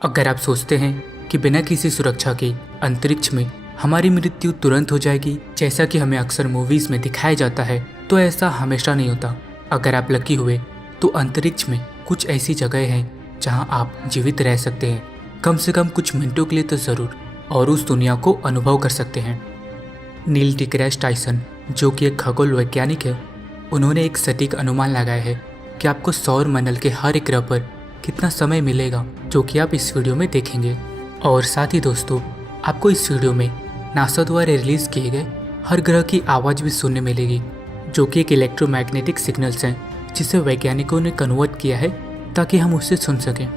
अगर आप सोचते हैं कि बिना किसी सुरक्षा के अंतरिक्ष में हमारी मृत्यु तुरंत हो जाएगी, जैसा कि हमें अक्सर मूवीज में दिखाया जाता है, तो ऐसा हमेशा नहीं होता। अगर आप लकी हुए तो अंतरिक्ष में कुछ ऐसी जगह हैं जहां आप जीवित रह सकते हैं, कम से कम कुछ मिनटों के लिए तो जरूर, और उस दुनिया को अनुभव कर सकते हैं। नील डिग्रास टाइसन, जो कि एक खगोल वैज्ञानिक है, उन्होंने एक सटीक अनुमान लगाया है कि आपको सौर मंडल के हर एक ग्रह पर कितना समय मिलेगा, जो कि आप इस वीडियो में देखेंगे। और साथ ही दोस्तों, आपको इस वीडियो में नासा द्वारा रिलीज किए गए हर ग्रह की आवाज़ भी सुनने मिलेगी, जो कि एक इलेक्ट्रोमैग्नेटिक सिग्नल्स हैं, जिसे वैज्ञानिकों ने कन्वर्ट किया है ताकि हम उसे सुन सकें।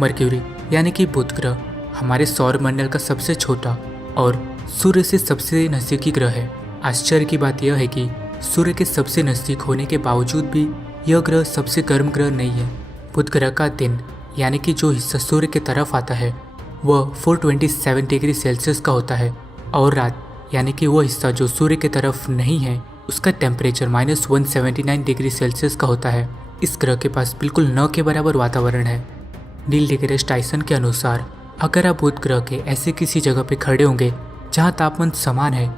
मर्क्यूरी यानी कि बुध ग्रह हमारे सौर मंडल का सबसे छोटा और सूर्य से सबसे नजदीकी ग्रह है। आश्चर्य की बात यह है कि सूर्य के सबसे नजदीक होने के बावजूद भी यह ग्रह सबसे गर्म ग्रह नहीं है। बुध ग्रह का दिन यानी कि जो हिस्सा सूर्य की तरफ आता है वह 427 डिग्री सेल्सियस का होता है, और रात यानी कि वह हिस्सा जो सूर्य की तरफ नहीं है उसका टेम्परेचर -179 डिग्री सेल्सियस का होता है। इस ग्रह के पास बिल्कुल न के बराबर वातावरण है। नील डिग्रास टाइसन के अनुसार अगर आप बुध ग्रह के ऐसे किसी जगह पे खड़े होंगे जहाँ तापमान समान है,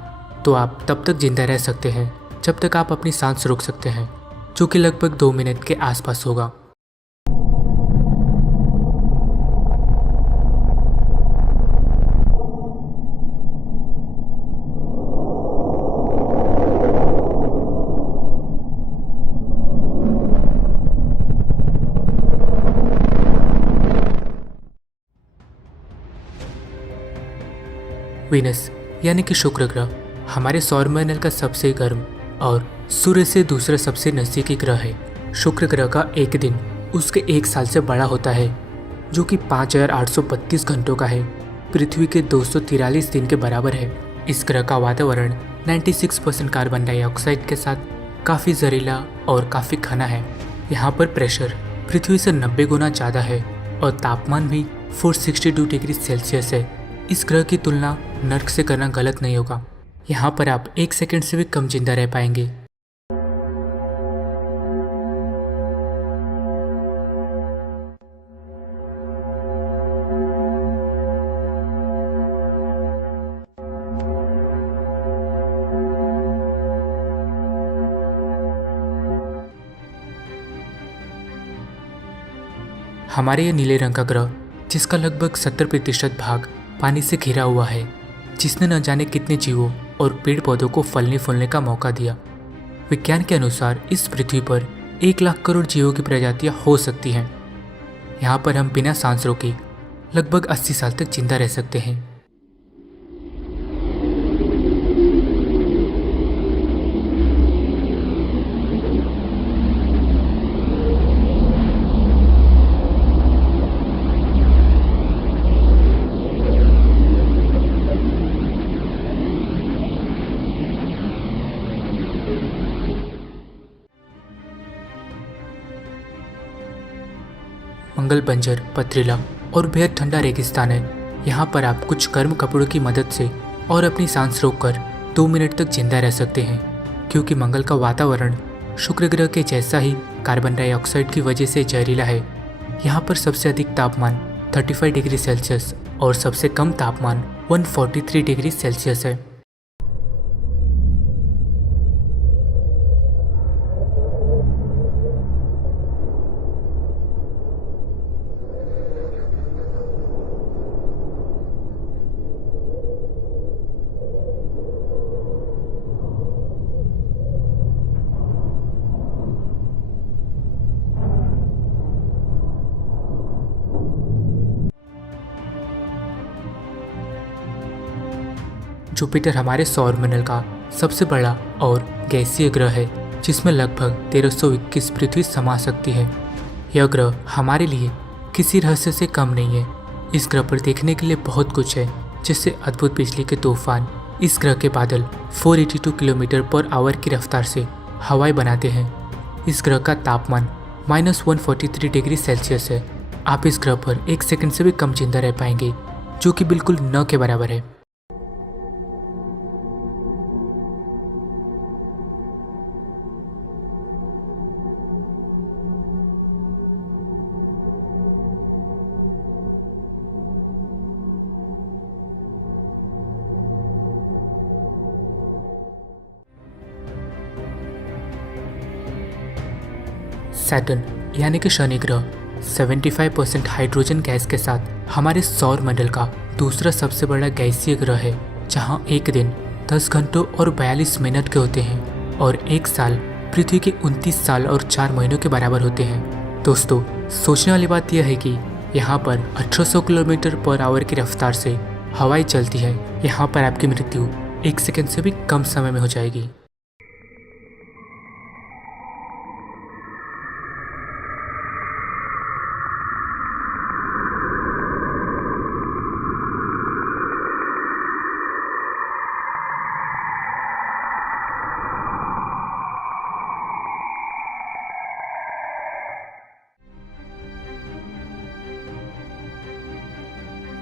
तो आप तब तक जिंदा रह सकते हैं जब तक आप अपनी सांस रोक सकते हैं, जो कि लगभग 2 मिनट के आसपास होगा। वीनस यानी कि शुक्र ग्रह हमारे सौरमंडल का सबसे गर्म और सूर्य से दूसरा सबसे नजदीकी ग्रह है। शुक्र ग्रह का एक दिन उसके एक साल से बड़ा होता है, जो कि 5832 घंटों का है, पृथ्वी के 243 दिन के बराबर है। इस ग्रह का वातावरण 96% कार्बन डाइऑक्साइड के साथ काफ़ी जहरीला और काफ़ी घना है। यहाँ पर प्रेशर पृथ्वी से 90 गुना ज़्यादा है और तापमान भी 462 डिग्री सेल्सियस है। इस ग्रह की तुलना नर्क से करना गलत नहीं होगा। यहाँ पर आप 1 सेकंड से भी कम जिंदा रह पाएंगे। हमारे ये नीले रंग का ग्रह, जिसका लगभग 70% भाग पानी से घिरा हुआ है, जिसने न जाने कितने जीवों और पेड़ पौधों को फलने फूलने का मौका दिया। विज्ञान के अनुसार इस पृथ्वी पर 1 लाख करोड़ जीवों की प्रजातियां हो सकती हैं। यहाँ पर हम बिना सांस रोके लगभग 80 साल तक जिंदा रह सकते हैं। मंगल बंजर, पथरीला और बेहद ठंडा रेगिस्तान है। यहाँ पर आप कुछ गर्म कपड़ों की मदद से और अपनी सांस रोककर 2 मिनट तक जिंदा रह सकते हैं, क्योंकि मंगल का वातावरण शुक्र ग्रह के जैसा ही कार्बन डाइऑक्साइड की वजह से जहरीला है। यहाँ पर सबसे अधिक तापमान 35 डिग्री सेल्सियस और सबसे कम तापमान 143 डिग्री सेल्सियस है। जुपिटर हमारे सौरमंडल का सबसे बड़ा और गैसीय ग्रह है, जिसमें लगभग 1321 पृथ्वी समा सकती है। यह ग्रह हमारे लिए किसी रहस्य से कम नहीं है। इस ग्रह पर देखने के लिए बहुत कुछ है, जैसे अद्भुत बिजली के तूफान। इस ग्रह के बादल 482 किलोमीटर पर आवर की रफ्तार से हवाएं बनाते हैं। इस ग्रह का तापमान -143 डिग्री सेल्सियस है। आप इस ग्रह पर 1 सेकंड से भी कम जिंदा रह पाएंगे, जो कि बिल्कुल न के बराबर है। सैटर्न यानी कि शनि ग्रह 75% हाइड्रोजन गैस के साथ हमारे सौर मंडल का दूसरा सबसे बड़ा गैसीय ग्रह है, जहां एक दिन 10 घंटों और 42 मिनट के होते हैं और एक साल पृथ्वी के 29 साल और 4 महीनों के बराबर होते हैं। दोस्तों, सोचने वाली बात यह है कि यहाँ पर 1800 किलोमीटर पर आवर की रफ्तार से हवाएं चलती है। यहाँ पर आपकी मृत्यु 1 सेकंड से भी कम समय में हो जाएगी।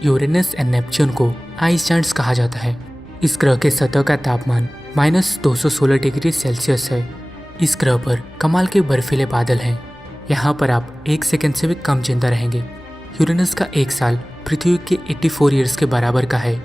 यूरेनस एंड नेपच्यून को आइस जायंट्स कहा जाता है। इस ग्रह के सतह का तापमान -216 डिग्री सेल्सियस है। इस ग्रह पर कमाल के बर्फीले बादल हैं। यहाँ पर आप 1 सेकंड से भी कम जिंदा रहेंगे। यूरेनस का एक साल पृथ्वी के 84 ईयर्स के बराबर का है।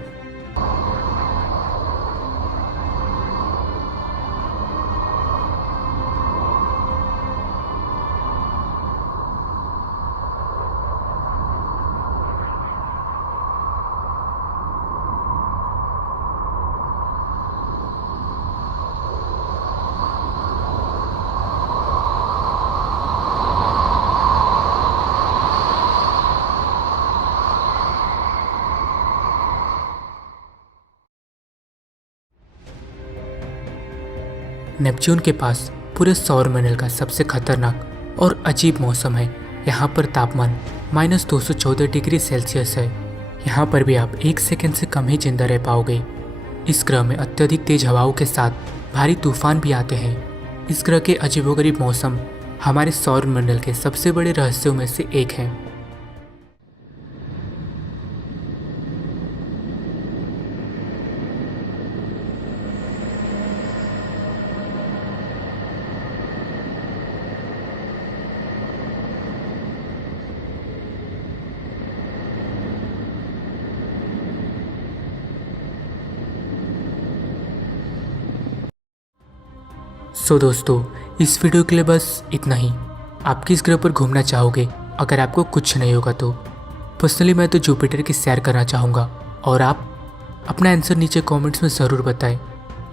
नेपच्यून के पास पूरे सौर मंडल का सबसे खतरनाक और अजीब मौसम है। यहाँ पर तापमान -214 डिग्री सेल्सियस है। यहाँ पर भी आप 1 सेकंड से कम ही जिंदा रह पाओगे। इस ग्रह में अत्यधिक तेज हवाओं के साथ भारी तूफान भी आते हैं। इस ग्रह के अजीबोगरीब मौसम हमारे सौर मंडल के सबसे बड़े रहस्यों में से एक है। दोस्तों, इस वीडियो के लिए बस इतना ही। आप किस ग्रह पर घूमना चाहोगे अगर आपको कुछ नहीं होगा तो? पर्सनली मैं तो जुपिटर की सैर करना चाहूँगा। और आप अपना आंसर नीचे कमेंट्स में ज़रूर बताएं।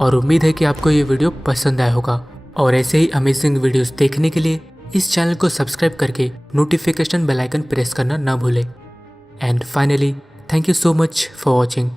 और उम्मीद है कि आपको ये वीडियो पसंद आया होगा। और ऐसे ही अमेजिंग वीडियोस देखने के लिए इस चैनल को सब्सक्राइब करके नोटिफिकेशन बेल आइकन प्रेस करना ना भूलें। And finally, thank you so much for watching.